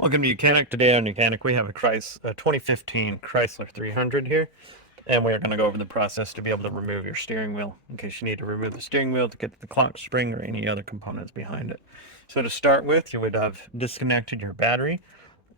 Welcome to Mechanic. Today on Mechanic we have a 2015 Chrysler 300 here, and we're going to go over the process to be able to remove your steering wheel in case you need to remove the steering wheel to get to the clock spring or any other components behind it. So to start with, you would have disconnected your battery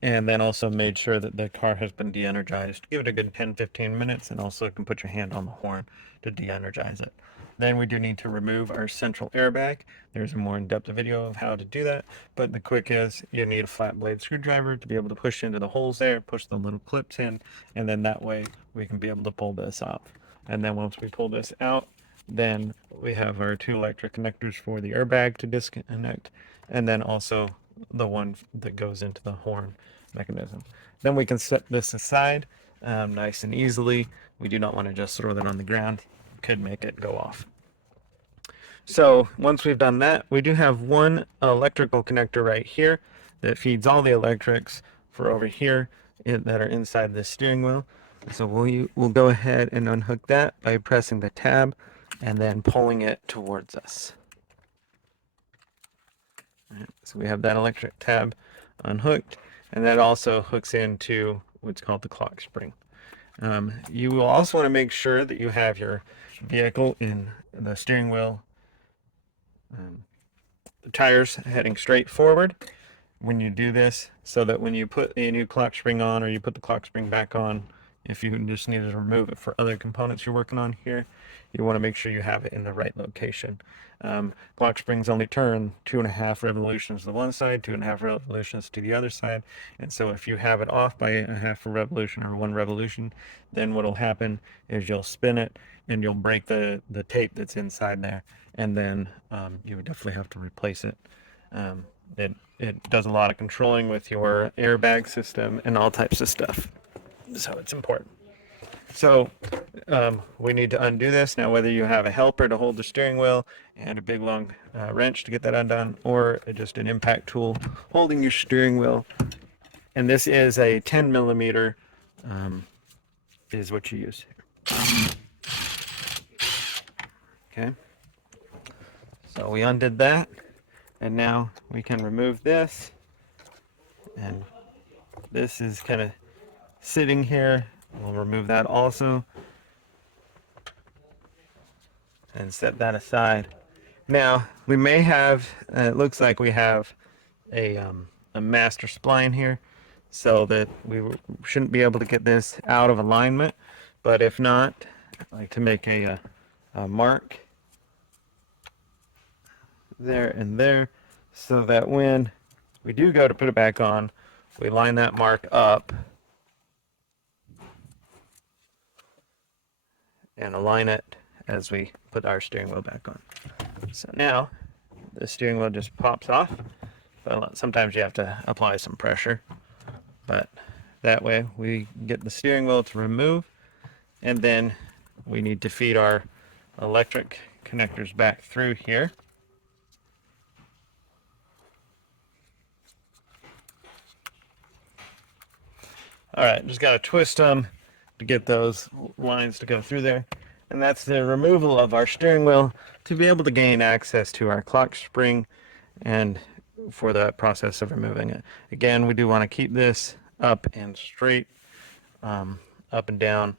and then also made sure that the car has been de-energized. Give it a good 10-15 minutes, and also you can put your hand on the horn to de-energize it. Then we do need to remove our central airbag. There's a more in-depth video of how to do that, but the quick is you need a flat blade screwdriver to be able to push into the holes there, push the little clips in, and then that way we can be able to pull this off. And then once we pull this out, then we have our two electric connectors for the airbag to disconnect, and then also the one that goes into the horn mechanism. Then we can set this aside nice and easily. We do not want to just throw that on the ground. Could make it go off. So once we've done that, we do have one electrical connector right here that feeds all the electrics for over here that are inside the steering wheel. So we'll go ahead and unhook that by pressing the tab and then pulling it towards us. Right, so we have that electric tab unhooked, and that also hooks into what's called the clock spring. You will also want to make sure that you have your vehicle in the steering wheel, the tires heading straight forward when you do this, so that when you put a new clock spring on or you put the clock spring back on, if you just need to remove it for other components you're working on here, you want to make sure you have it in the right location. Clock springs only turn 2.5 revolutions to one side, 2.5 revolutions to the other side, and so if you have it off by a half a revolution or 1 revolution, then what will happen is you'll spin it and you'll break the tape that's inside there, and then you would definitely have to replace it. It does a lot of controlling with your airbag system and all types of stuff, so it's important. So we need to undo this. Now, whether you have a helper to hold the steering wheel and a big long wrench to get that undone, or just an impact tool holding your steering wheel, and this is a 10 millimeter is what you use here. Okay, so we undid that, and now we can remove this, and this is kind of sitting here. We'll remove that also and set that aside. Now we may have, it looks like we have a master spline here, so that we shouldn't be able to get this out of alignment, but if not, I like to make a mark there and there, so that when we do go to put it back on, we line that mark up and align it as we put our steering wheel back on. So now the steering wheel just pops off, but sometimes you have to apply some pressure, but that way we get the steering wheel to remove, and then we need to feed our electric connectors back through here. All right, just got to twist them to get those lines to go through there. And that's the removal of our steering wheel to be able to gain access to our clock spring, and for the process of removing it. Again, we do want to keep this up and straight, up and down,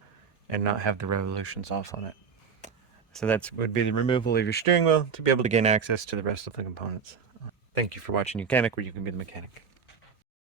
and not have the revolutions off on it. So that would be the removal of your steering wheel to be able to gain access to the rest of the components. Thank you for watching Mechanic, where you can be the mechanic.